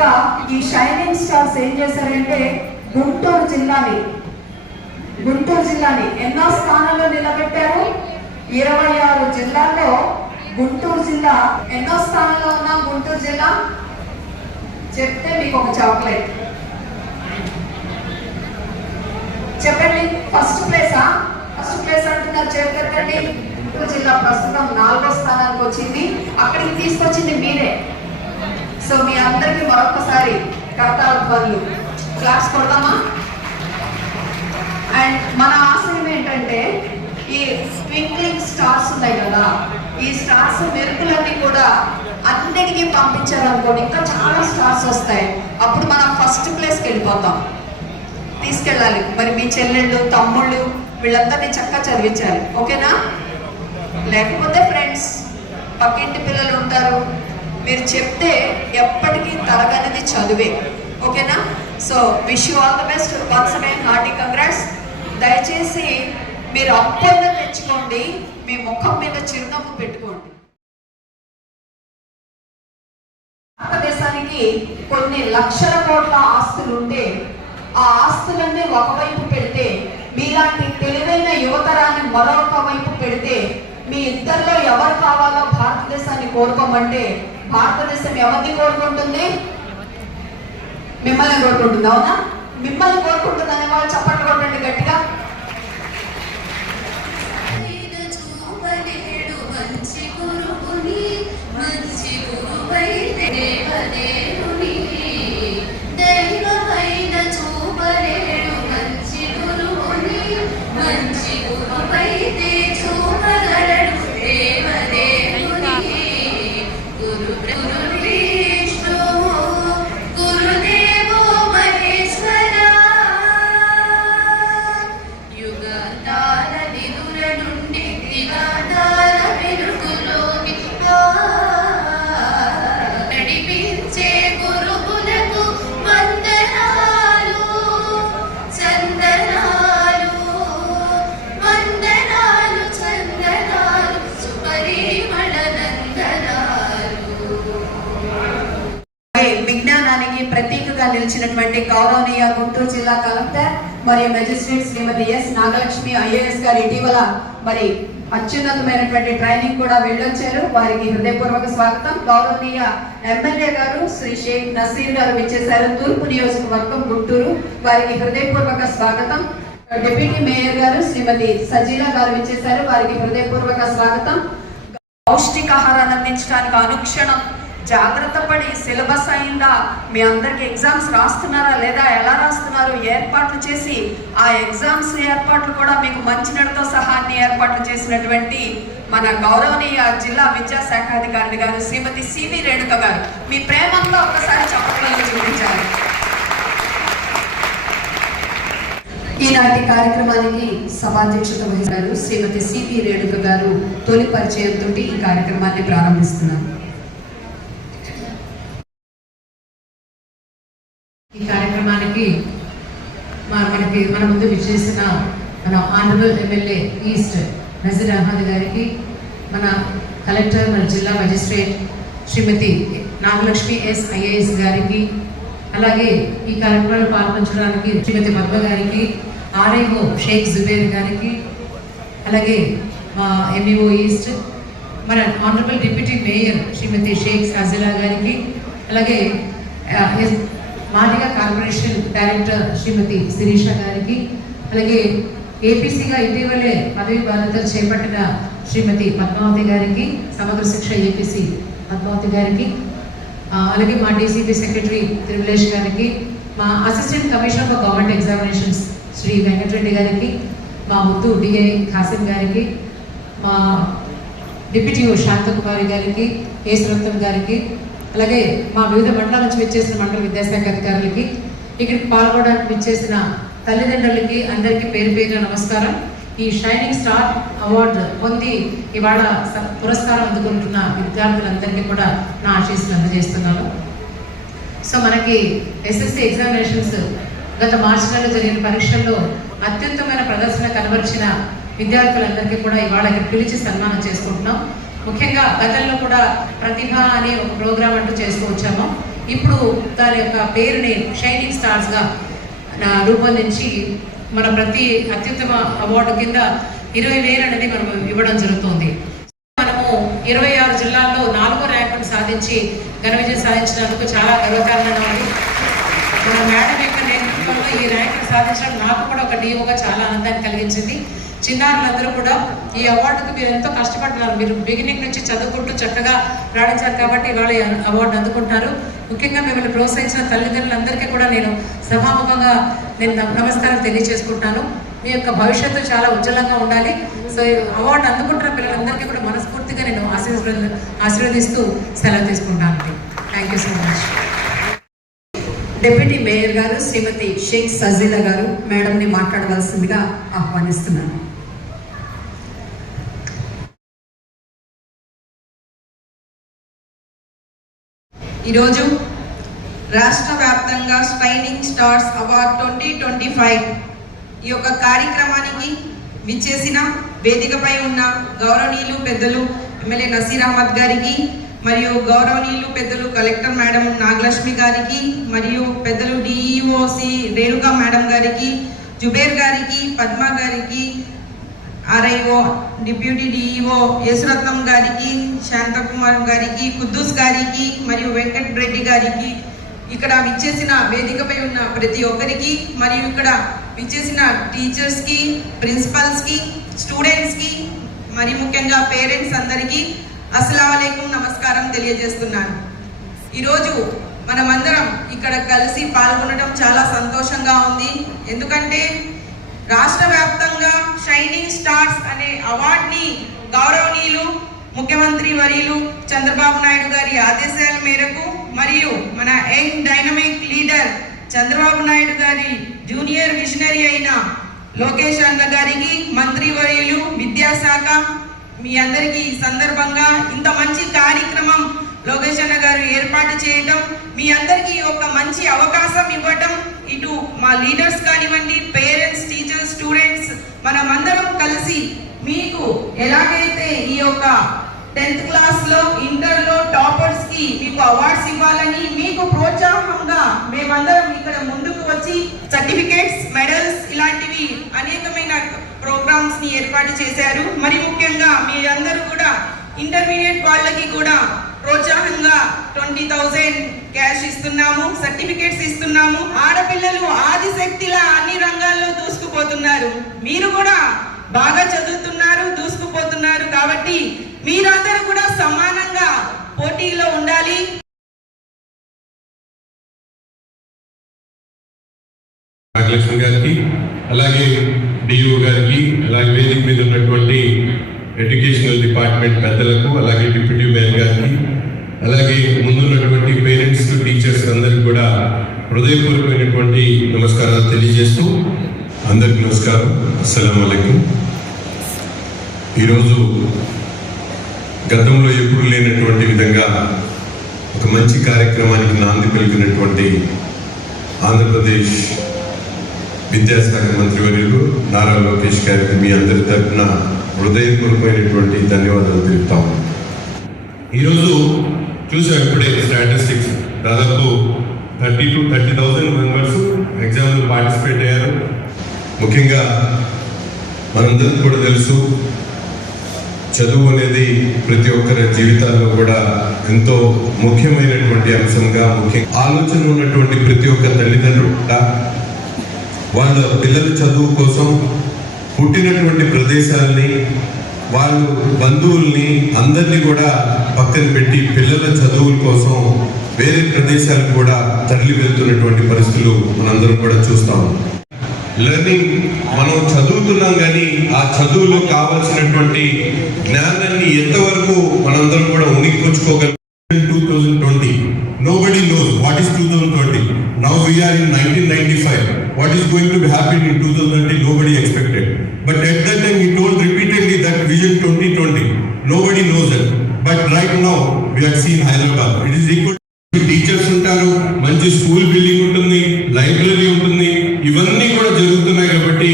ఇక ఈ shining stars ఏం చేశారంటే గుంటూరు జిల్లాని ఎన్నో స్థానాల్లో నిలబెట్టారు. 26 జిల్లాల్లో గుంటూరు జిల్లా ఎన్నో స్థానంలో ఉన్న గుంటూరు జిల్లా చెప్తే మీకు ఒక చాక్లెట్ చెప్పండి. ఫస్ట్ ప్లేస్ అంటున్నారు, చెప్పండి. గుంటూరు జిల్లా ప్రస్తుతం 4వ స్థానానికి వచ్చింది. అక్కడికి తీసుకొచ్చింది మీరే. సో మీ అందరికీ మరొకసారి కర్తాల ధ్వనులు క్లాస్ కొడదామా? అండ్ మన ఆశయం ఏంటంటే ఈ ట్వింక్లింగ్ స్టార్స్ ఉన్నాయి కదా, ఈ స్టార్స్ మెరుపులన్నీ కూడా అన్నిటికీ పంపించారనుకోండి, ఇంకా చాలా స్టార్స్ వస్తాయి. అప్పుడు మనం ఫస్ట్ ప్లేస్కి వెళ్ళిపోతాం. తీసుకెళ్ళాలి. మరి మీ చెల్లెళ్ళు, తమ్ముళ్ళు వీళ్ళందరినీ చక్కగా చదివించాలి. ఓకేనా? లేకపోతే ఫ్రెండ్స్, పక్కింటి పిల్లలు ఉంటారు, మీరు చెప్తే ఎప్పటికీ తరగనిది చదువే. ఓకేనా? So wish you all the best. Once again hearty congrats. దయచేసి మీరు అప్పన్న తెచ్చుకోండి, మీ ముఖం మీద చిరునవ్వు పెట్టుకోండి. భారతదేశానికి కొన్ని లక్షల కోట్ల ఆస్తులు ఉంటే ఆ ఆస్తులన్నీ ఒకవైపు పెడితే, మీలాంటి తెలివైన యువతరాన్ని మరొక వైపు పెడితే, మీ ఇద్దరిలో ఎవరు కావాలో భారతదేశాన్ని కోరుకోమంటే భారతదేశం ఎవరిని కోరుకుంటుంది? మిమ్మల్ని కోరుకుంటుంది. అవునా? మిమ్మల్ని కోరుకుంటుంది అనే వాళ్ళు చప్పట్లు కొట్టండి గట్టిగా. ప్రతీకగా నిలిచినటువంటి గౌరవనీయ గుంటూరు జిల్లా కలెక్టర్ మరియు మెజిస్ట్రేట్ శ్రీమతి ఎస్ నాగలక్ష్మి ఐఏఎస్ గారు ఇటీవల మరి అత్యున్నతమైనటువంటి ట్రైనింగ్ కూడా వెళ్ళొచ్చారు. వారికి హృదయపూర్వక స్వాగతం. గౌరవనీయ ఎమ్మెల్యే గారు శ్రీ షేక్ నసీర్ గారు విచ్చేశారు, తూర్పు నియోజకవర్గం గుంటూరు. వారికి హృదయపూర్వక స్వాగతం. డిప్యూటీ మేయర్ గారు శ్రీమతి సజీలా గారు విచ్చేశారు, వారికి హృదయపూర్వక స్వాగతం. పౌష్టికాహారాన్ని అందించడానికి అనుక్షణం జాగ్రత్త పడి సిలబస్ అయిందా, మీ అందరికి ఎగ్జామ్స్ రాస్తున్నారా లేదా, ఎలా రాస్తున్నారు ఏర్పాట్లు చేసి, ఆ ఎగ్జామ్స్ ఏర్పాట్లు కూడా మీకు మంచినీళ్ళతో సహా అన్ని ఏర్పాట్లు చేసినటువంటి మన గౌరవనీయ జిల్లా విద్యాశాఖాధికారి గారు శ్రీమతి సివి రేణుక గారు, మీ ప్రేమంతో ఒకసారి చప్పట్లను చూపించాలి. ఈనాటి కార్యక్రమానికి సభాధ్యక్షత వహించారు శ్రీమతి సివి రేణుక గారు. తొలి పరిచయంతో ఈ కార్యక్రమాన్ని ప్రారంభిస్తున్నారు. ఈ కార్యక్రమానికి మన ముందు విచ్చేసిన మన honourable MLA East Nazeer Ahmed గారికి, మన కలెక్టర్, మన జిల్లా magistrate Srimathi Nagalakshmi S IAS గారికి, అలాగే ఈ కార్యక్రమంలో పాల్పంచడానికి శ్రీమతి పద్మ గారికి, ఆర్ఐఓ షేక్ జుబేర్ గారికి, అలాగే మా ఎంఈఓ ఈస్ట్, మన ఆనరబుల్ డిప్యూటీ మేయర్ శ్రీమతి షేక్ సాజిలా గారికి, అలాగే మాదిగ కార్పొరేషన్ డైరెక్టర్ శ్రీమతి శిరీష గారికి, అలాగే ఏపీసీగా ఇటీవలే పదవి బాధ్యతలు చేపట్టిన శ్రీమతి పద్మావతి గారికి, సమగ్ర శిక్ష ఏపీసీ పద్మావతి గారికి, అలాగే మా డీసీపీ సెక్రటరీ తిరుమలేష్ గారికి, మా assistant commissioner for government examinations Sri Venkata Reddy గారికి, మా ముద్దు డిఐ ఖాసిం గారికి, మా డిప్యూటీ శాంతకుమారి గారికి, కె సురత్తం గారికి, అలాగే మా వివిధ మండలాల నుంచి విచ్చేసిన మండల విద్యాశాఖ అధికారులకి, ఇక్కడికి పాల్గొనడానికి విచ్చేసిన తల్లిదండ్రులకి అందరికీ పేరు పేరున నమస్కారం. ఈ షైనింగ్ స్టార్ అవార్డు పొంది ఇవాళ పురస్కారం అందుకుంటున్న విద్యార్థులందరికీ కూడా నా ఆశీస్సులు అందజేస్తున్నాను. సో మనకి ఎస్ఎస్సి ఎగ్జామినేషన్స్ గత మార్చి నెలలో జరిగిన పరీక్షల్లో అత్యుత్తమైన ప్రదర్శన కనబరిచిన విద్యార్థులందరికీ కూడా ఇవాళ పిలిచి సన్మానం చేసుకుంటున్నాం. ముఖ్యంగా గతంలో కూడా ప్రతిభ అనే ఒక ప్రోగ్రాం అంటూ చేస్తూ వచ్చాము. ఇప్పుడు దాని యొక్క పేరుని షైనింగ్ స్టార్స్గా రూపొందించి మన ప్రతి అత్యుత్తమ అవార్డు కింద 20,000 అనేది మనం ఇవ్వడం జరుగుతుంది. మనము 26 జిల్లాల్లో 4వ ర్యాంకును సాధించి ఘన విజయం సాధించినందుకు చాలా గర్వకారణంగా ఉంది. మన మేడం యొక్క నేతృత్వంలో ఈ ర్యాంకును సాధించడం నాకు కూడా ఒక డిఓగా చాలా ఆనందాన్ని కలిగించింది. చిన్నారులందరూ కూడా ఈ అవార్డుకు మీరు ఎంతో కష్టపడుతున్నారు. మీరు బిగినింగ్ నుంచి చదువుకుంటూ చక్కగా రాణించారు కాబట్టి ఇవాళ అవార్డు అందుకుంటారు. ముఖ్యంగా మిమ్మల్ని ప్రోత్సహించిన తల్లిదండ్రులందరికీ కూడా నేను సభాముఖంగా నమస్కారం తెలియజేసుకుంటాను. మీ యొక్క భవిష్యత్తు చాలా ఉజ్వలంగా ఉండాలి. సో అవార్డు అందుకుంటున్న పిల్లలందరికీ కూడా మనస్ఫూర్తిగా నేను ఆశీర్వదిస్తూ సెలవు తీసుకుంటాను. Thank you so much. Deputy mayor గారు శ్రీమతి షేక్ సజీలా గారు మేడంని మాట్లాడవలసిందిగా ఆహ్వానిస్తున్నాను. ఈరోజు రాష్ట్ర వ్యాప్తంగా షైనింగ్ స్టార్స్ అవార్డ్ 2025 ఈ యొక్క కార్యక్రమానికి విచ్చేసిన వేదికపై ఉన్న గౌరవనీయులు పెద్దలు ఎమ్మెల్యే నసీర్ అహ్మద్ గారికి మరియు గౌరవనీయులు పెద్దలు కలెక్టర్ మేడం నాగలక్ష్మి గారికి మరియు పెద్దలు డిఈఓసి రేణుకా మేడం గారికి, జుబేర్ గారికి, పద్మ గారికి, ఆర్ఐఓ డిప్యూటీ డిఈఓ యేసురత్నం గారికి, శాంతకుమార్ గారికి, కుద్దూస్ గారికి మరియు వెంకట్ రెడ్డి గారికి, ఇక్కడ విచ్చేసిన వేదికపై ఉన్న ప్రతి ఒక్కరికి మరియు ఇక్కడ విచ్చేసిన టీచర్స్కి, ప్రిన్సిపల్స్కి, స్టూడెంట్స్కి మరి ముఖ్యంగా పేరెంట్స్ అందరికీ అస్సలాము అలైకుం నమస్కారం తెలియజేస్తున్నాను. ఈరోజు మనమందరం ఇక్కడ కలిసి పాల్గొనడం చాలా సంతోషంగా ఉంది. ఎందుకంటే రాష్ట్ర వ్యాప్తంగా షైనింగ్ స్టార్స్ అనే అవార్డుని గౌరవనీయులు ముఖ్యమంత్రి వర్యులు చంద్రబాబు నాయుడు గారి ఆదేశాల మేరకు మరియు మన young dynamic leader Chandrababu Naidu గారి జూనియర్ విజనరీ అయిన లోకేష్ అన్న గారికి, మంత్రి వర్యులు విద్యాశాఖ, మీ అందరికీ ఈ సందర్భంగా ఇంత మంచి కార్యక్రమం లోకేష్ అన్న గారు ఏర్పాటు చేయడం, మీ అందరికీ ఒక మంచి అవకాశం ఇవ్వటం, ఇటు మా లీడర్స్ కానివ్వండి, పేరెంట్స్, టీచర్స్, స్టూడెంట్స్ మనమందరం కలిసి మీకు ఎలాగైతే ఈ యొక్క 10th క్లాస్లో, ఇంటర్లో టాపర్స్ కి మీకు అవార్డ్స్ ఇవ్వాలని మీకు ప్రోత్సాహంగా మేమందరం ఇక్కడ ముందుకు వచ్చి సర్టిఫికేట్స్, మెడల్స్ ఇలాంటివి అనేకమైన ప్రోగ్రామ్స్ ని ఏర్పాటు చేశారు. మరి ముఖ్యంగా మీ అందరూ కూడా ఇంటర్మీడియట్ వాళ్ళకి కూడా ప్రోత్సాహంగా 20,000 క్యాష్ ఇస్తున్నాము, సర్టిఫికేట్స్ ఇస్తున్నాము. ఆడపిల్లలు ఆదిశక్తిలా అన్ని రంగాల్లో దూసుకుపోతున్నారు. మీరు కూడా బాగా చదువుతున్నారు, దూసుకుపోతున్నారు. కాబట్టి మీరందరూ కూడా సమానంగా పోటీలో ఉండాలి. నాగలక్ష్మి గారికి, అలాగే డిఓ గారికి, అలాగే వేదిక మీద ఉన్నటువంటి ఎడ్యుకేషనల్ డిపార్ట్మెంట్ పెద్దలకు, అలాగే డిప్యూటీ మేయర్ గారికి, అలాగే ముందున్నటువంటి పేరెంట్స్, టీచర్స్ అందరికీ కూడా హృదయపూర్వకమైనటువంటి నమస్కారాలు తెలియజేస్తూ, అందరికీ నమస్కారం, అస్సలాము అలైకుం. ఈరోజు గతంలో ఎప్పుడు లేనటువంటి విధంగా ఒక మంచి కార్యక్రమానికి నాంది పలికినటువంటి ఆంధ్రప్రదేశ్ విద్యాశాఖ మంత్రివర్యులు నారా లోకేష్ గారికి మీ అందరి తరఫున హృదయపూర్వకమైనటువంటి ధన్యవాదాలు తెలుపుతాము. ఈరోజు చూసాం ఇప్పుడే స్టాటిస్టిక్స్, దాదాపు 30,000 మెంబర్స్ ఎగ్జామ్లో పార్టిసిపేట్ అయ్యారు. ముఖ్యంగా మనందరికీ కూడా తెలుసు, చదువు అనేది ప్రతి ఒక్కరి జీవితాల్లో కూడా ఎంతో ముఖ్యమైనటువంటి అంశంగా, ఆలోచన ఉన్నటువంటి ప్రతి ఒక్క తల్లిదండ్రులు కూడా వాళ్ళ పిల్లల చదువు కోసం పుట్టినటువంటి ప్రదేశాలని, వాళ్ళు బంధువుల్ని అందరినీ కూడా పక్కన పెట్టి పిల్లల చదువుల కోసం వేరే ప్రదేశాలకు కూడా తరలి వెళ్తున్నటువంటి పరిస్థితులు మనందరం కూడా చూస్తాం. లెర్నింగ్ మనం చదువుతున్నాం, కానీ ఆ చదువులో కావాల్సినటువంటి జ్ఞానాన్ని ఎంతవరకు మనందరం కూడా ఉనికిపుచ్చుకోగలం. 2020 nobody knows what is 2020. Now we are in 1995. What is going to happen in 2020 nobody expected, but at that time he told repeatedly that vision 2020 nobody knows it. But right now we are seeing Hyderabad, it is equal. Teachers ఉంటారు, మంచి school building ఉంటుంది, library ఉంటుంది, ఇవన్నీ కూడా జరుగుతున్నాయి. కాబట్టి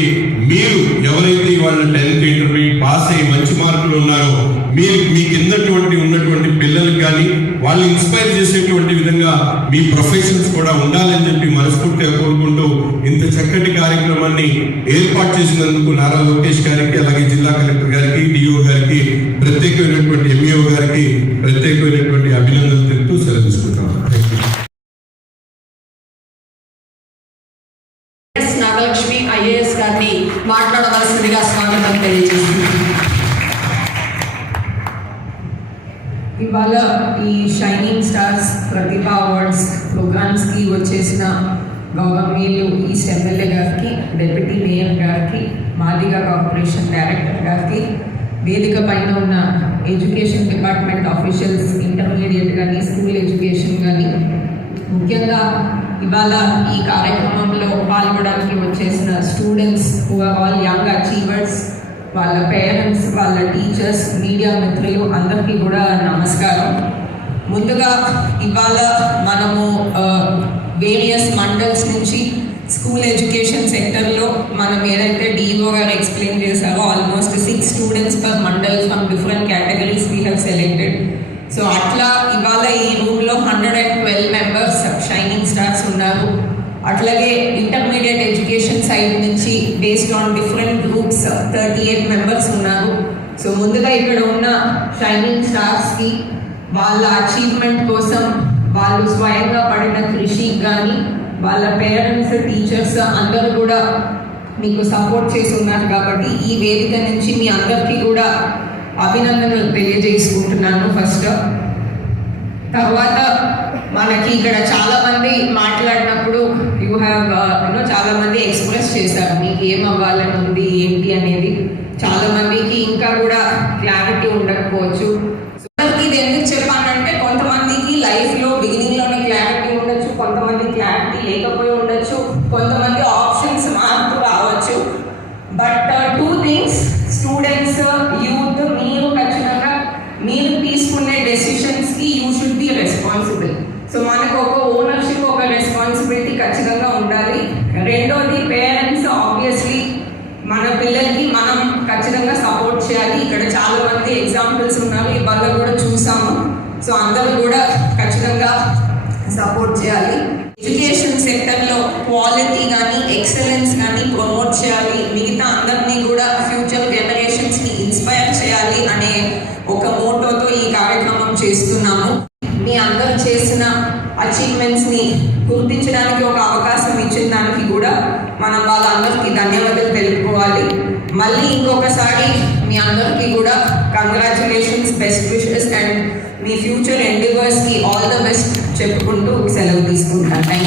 మీరు ఎవరైతే వాళ్ళ 10th ఇంటర్మీడియట్ పాస్ అయ్యి మంచి మార్కులు ఉన్నారో, మీరు మీ కిందటువంటి ఉన్నటువంటి పిల్లలకు కానీ వాళ్ళు ఇన్స్పైర్ చేసేటువంటి విధంగా మీ ప్రొఫెషన్స్ కూడా ఉండాలని చెప్పి మనస్ఫూర్తిగా కోరుకుంటూ ఇంత చక్కటి కార్యక్రమాన్ని ఏర్పాటు చేసినందుకు నారా లోకేష్ గారికి, అలాగే జిల్లా కలెక్టర్ గారికి, డిఓ గారికి, ప్రత్యేకమైనటువంటి ఎంఈఓ గారికి ప్రత్యేకమైనటువంటి అభినందనలు తెలుపుతూ సెలవు తీసుకుంటాం. నాగలక్ష్మి ఐఏఎస్ గారిని మాట్లాడవలసిందిగా స్వాగతం తెలియజేస్తున్నాను. ఇవాళ ఈ షైనింగ్ స్టార్స్ ప్రతిభ అవార్డ్స్ ప్రోగ్రామ్స్కి వచ్చేసిన గౌరవనీయులు ఈస్ట్ ఎమ్మెల్యే గారికి, డిప్యూటీ మేయర్ గారికి, మాదిగా కార్పొరేషన్ డైరెక్టర్ గారికి, వేదిక పైన ఉన్న ఎడ్యుకేషన్ డిపార్ట్మెంట్ ఆఫీషియల్స్, ఇంటర్మీడియట్ కానీ స్కూల్ ఎడ్యుకేషన్ కానీ, ముఖ్యంగా ఇవాళ ఈ కార్యక్రమంలో పాల్గొనడానికి వచ్చేసిన students who are all young achievers, వాళ్ళ పేరెంట్స్, వాళ్ళ టీచర్స్, మీడియా మిత్రులు అందరికీ కూడా నమస్కారం. ముందుగా ఇవాళ మనము వేరియస్ మండల్స్ నుంచి స్కూల్ ఎడ్యుకేషన్ సెక్టర్లో మనం ఏదైతే డిఓ గారు ఎక్స్ప్లెయిన్ చేశారో almost 6 students per mandal from different categories we have selected. So అట్లా ఇవాళ ఈ రూమ్లో 112 మెంబర్స్ షైనింగ్ స్టార్స్ ఉన్నారు. అట్లాగే ఇంటర్మీడియట్ ఎడ్యుకేషన్ సైడ్ నుంచి based on different groups 38 members ఉన్నారు. సో ముందుగా ఇక్కడ ఉన్న షైనింగ్ స్టార్స్కి వాళ్ళ అచీవ్మెంట్ కోసం వాళ్ళు స్వయంగా పడిన కృషి కానీ, వాళ్ళ పేరెంట్స్, టీచర్స్ అందరూ కూడా మీకు సపోర్ట్ చేసి ఉన్నారు. కాబట్టి ఈ వేదిక నుంచి మీ అందరికీ కూడా అభినందనలు తెలియజేసుకుంటున్నాను ఫస్ట్. తర్వాత మనకి ఇక్కడ చాలా మంది మాట్లాడినప్పుడు యూ హ్యావ్ చాలా మంది ఎక్స్ప్రెస్ చేశారు మీకు ఏం అవ్వాలని ఉంది ఏంటి అనేది. చాలా మందికి ఇంకా కూడా క్లారిటీ ఉండకపోవచ్చు. ఇది ఎందుకు చెప్పానంటే కొంతమందికి లైఫ్లో బిగినింగ్లోనే క్లారిటీ ఉండొచ్చు, కొంతమంది క్లారిటీ లేకపోయి ఉండొచ్చు, కొంతమంది ఆప్షన్స్ మారుతూ రావచ్చు. బట్ 2 థింగ్స్, స్టూడెంట్స్, యూత్, మీరు ఖచ్చితంగా మీరు తీసుకునే డెసిషన్స్కి you should be responsible. So మనకు ఒక ఓనర్షిప్, ఒక రెస్పాన్సిబిలిటీ ఖచ్చితంగా ఉండాలి. రెండోది పేరెంట్స్, ఆబ్వియస్లీ మన పిల్లలకి మనం ఖచ్చితంగా సపోర్ట్ చేయాలి. ఇక్కడ చాలా మంది ఎగ్జాంపుల్స్ ఉన్నారు, ఇవాళ కూడా చూసాము. సో అందరూ కూడా ఖచ్చితంగా సపోర్ట్ చేయాలి. ఎడ్యుకేషన్ సెక్టర్లో క్వాలిటీ కానీ ఎక్సలెన్స్ కానీ ప్రమోట్ చేయాలి. మిగతా అందరినీ కూడా ఫ్యూచర్ జనరేషన్స్ని ఇన్స్పైర్ చేయాలి అనే ఒక మోటోతో ఈ కార్యక్రమం చేస్తున్నాము. మీ అందరూ చేసిన అచీవ్మెంట్స్ని గుర్తించడానికి ఒక అవకాశం ఇచ్చిన దానికి కూడా మనం వాళ్ళందరికీ ధన్యవాదాలు తెలుపుకోవాలి. మళ్ళీ ఇంకొకసారి మీ అందరికీ కూడా కంగ్రాచులేషన్స్, బెస్ట్ విషెస్ అండ్ మీ ఫ్యూచర్ ఎండివర్స్కి ఆల్ ద బెస్ట్ చెప్పుకుంటూ సెలవు తీసుకుంటాను. Thank you.